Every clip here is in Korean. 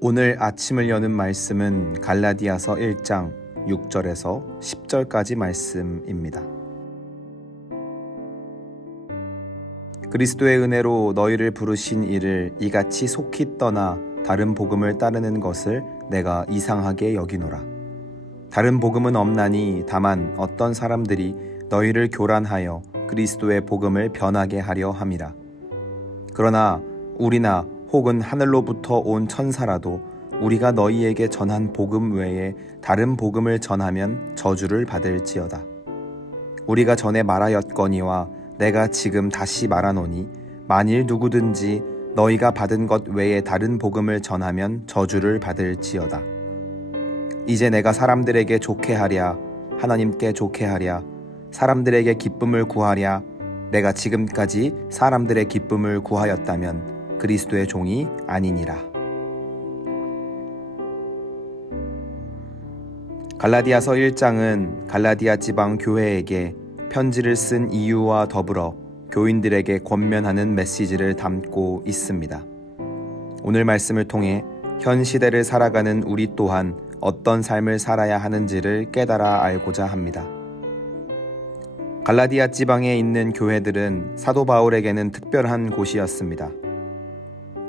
오늘 아침을 여는 말씀은 갈라디아서 1장 6절에서 10절까지 말씀입니다. 그리스도의 은혜로 너희를 부르신 이를 이같이 속히 떠나 다른 복음을 따르는 것을 내가 이상하게 여기노라. 다른 복음은 없나니 다만 어떤 사람들이 너희를 교란하여 그리스도의 복음을 변하게 하려 함이라. 그러나 우리나 혹은 하늘로부터 온 천사라도 우리가 너희에게 전한 복음 외에 다른 복음을 전하면 저주를 받을지어다. 우리가 전에 말하였거니와 내가 지금 다시 말하노니 만일 누구든지 너희가 받은 것 외에 다른 복음을 전하면 저주를 받을지어다. 이제 내가 사람들에게 좋게 하랴, 하나님께 좋게 하랴, 사람들에게 기쁨을 구하랴, 내가 지금까지 사람들의 기쁨을 구하였다면 그리스도의 종이 아니니라. 갈라디아서 1장은 갈라디아 지방 교회에게 편지를 쓴 이유와 더불어 교인들에게 권면하는 메시지를 담고 있습니다. 오늘 말씀을 통해 현 시대를 살아가는 우리 또한 어떤 삶을 살아야 하는지를 깨달아 알고자 합니다. 갈라디아 지방에 있는 교회들은 사도 바울에게는 특별한 곳이었습니다.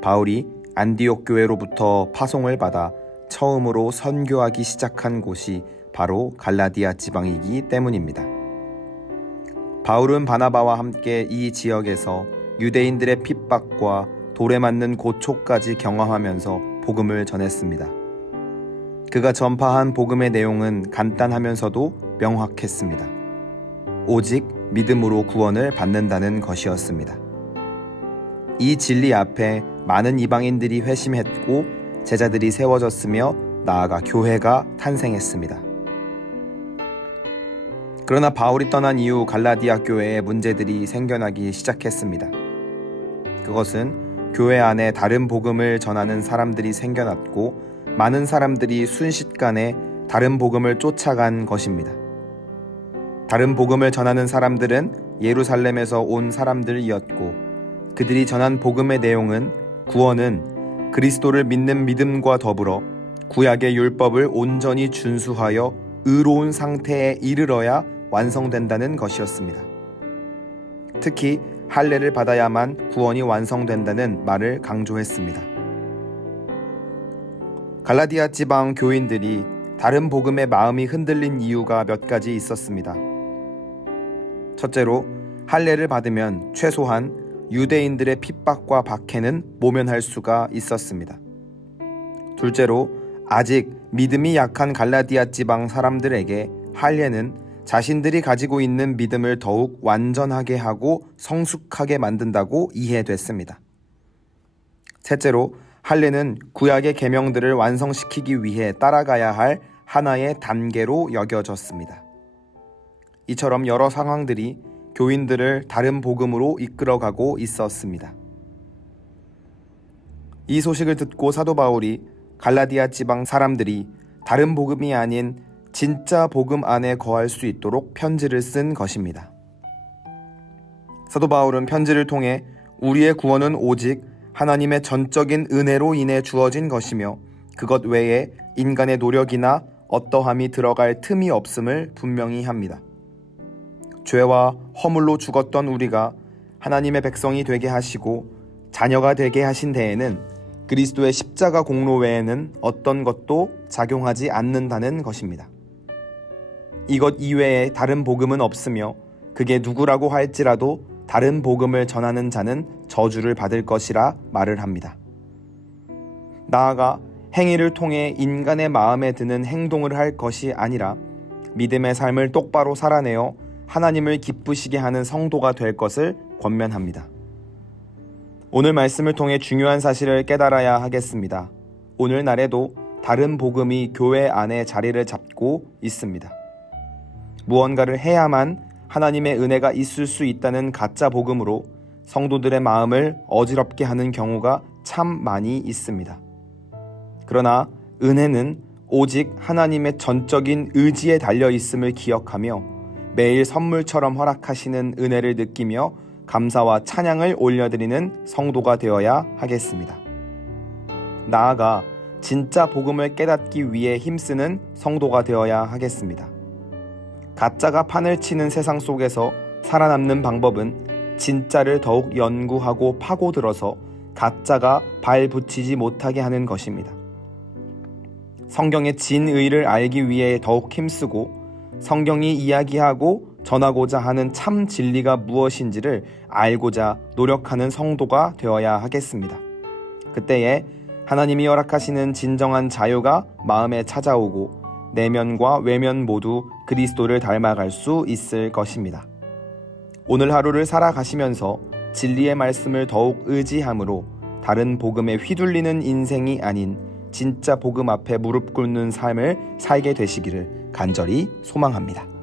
바울이 안디옥 교회로부터 파송을 받아 처음으로 선교하기 시작한 곳이 바로 갈라디아 지방이기 때문입니다. 바울은 바나바와 함께 이 지역에서 유대인들의 핍박과 돌에 맞는 고초까지 경험하면서 복음을 전했습니다. 그가 전파한 복음의 내용은 간단하면서도 명확했습니다. 오직 믿음으로 구원을 받는다는 것이었습니다. 이 진리 앞에 많은 이방인들이 회심했고 제자들이 세워졌으며 나아가 교회가 탄생했습니다. 그러나 바울이 떠난 이후 갈라디아 교회에 문제들이 생겨나기 시작했습니다. 그것은 교회 안에 다른 복음을 전하는 사람들이 생겨났고 많은 사람들이 순식간에 다른 복음을 쫓아간 것입니다. 다른 복음을 전하는 사람들은 예루살렘에서 온 사람들이었고 그들이 전한 복음의 내용은 구원은 그리스도를 믿는 믿음과 더불어 구약의 율법을 온전히 준수하여 의로운 상태에 이르러야 완성된다는 것이었습니다. 특히 할례를 받아야만 구원이 완성된다는 말을 강조했습니다. 갈라디아 지방 교인들이 다른 복음의 마음이 흔들린 이유가 몇 가지 있었습니다. 첫째로 할례를 받으면 최소한 유대인들의 핍박과 박해는 모면할 수가 있었습니다. 둘째로 아직 믿음이 약한 갈라디아 지방 사람들에게 할례는 자신들이 가지고 있는 믿음을 더욱 완전하게 하고 성숙하게 만든다고 이해됐습니다. 셋째로 할례는 구약의 계명들을 완성시키기 위해 따라가야 할 하나의 단계로 여겨졌습니다. 이처럼 여러 상황들이 교인들을 다른 복음으로 이끌어가고 있었습니다. 이 소식을 듣고 사도 바울이 갈라디아 지방 사람들이 다른 복음이 아닌 진짜 복음 안에 거할 수 있도록 편지를 쓴 것입니다. 사도 바울은 편지를 통해 우리의 구원은 오직 하나님의 전적인 은혜로 인해 주어진 것이며 그것 외에 인간의 노력이나 어떠함이 들어갈 틈이 없음을 분명히 합니다. 죄와 허물로 죽었던 우리가 하나님의 백성이 되게 하시고 자녀가 되게 하신 데에는 그리스도의 십자가 공로 외에는 어떤 것도 작용하지 않는다는 것입니다. 이것 이외에 다른 복음은 없으며 그게 누구라고 할지라도 다른 복음을 전하는 자는 저주를 받을 것이라 말을 합니다. 나아가 행위를 통해 인간의 마음에 드는 행동을 할 것이 아니라 믿음의 삶을 똑바로 살아내어 하나님을 기쁘시게 하는 성도가 될 것을 권면합니다. 오늘 말씀을 통해 중요한 사실을 깨달아야 하겠습니다. 오늘날에도 다른 복음이 교회 안에 자리를 잡고 있습니다. 무언가를 해야만 하나님의 은혜가 있을 수 있다는 가짜 복음으로 성도들의 마음을 어지럽게 하는 경우가 참 많이 있습니다. 그러나 은혜는 오직 하나님의 전적인 의지에 달려 있음을 기억하며 매일 선물처럼 허락하시는 은혜를 느끼며 감사와 찬양을 올려드리는 성도가 되어야 하겠습니다. 나아가 진짜 복음을 깨닫기 위해 힘쓰는 성도가 되어야 하겠습니다. 가짜가 판을 치는 세상 속에서 살아남는 방법은 진짜를 더욱 연구하고 파고들어서 가짜가 발 붙이지 못하게 하는 것입니다. 성경의 진의를 알기 위해 더욱 힘쓰고 성경이 이야기하고 전하고자 하는 참 진리가 무엇인지를 알고자 노력하는 성도가 되어야 하겠습니다. 그때에 하나님이 허락하시는 진정한 자유가 마음에 찾아오고 내면과 외면 모두 그리스도를 닮아갈 수 있을 것입니다. 오늘 하루를 살아가시면서 진리의 말씀을 더욱 의지함으로 다른 복음에 휘둘리는 인생이 아닌 진짜 복음 앞에 무릎 꿇는 삶을 살게 되시기를 간절히 소망합니다.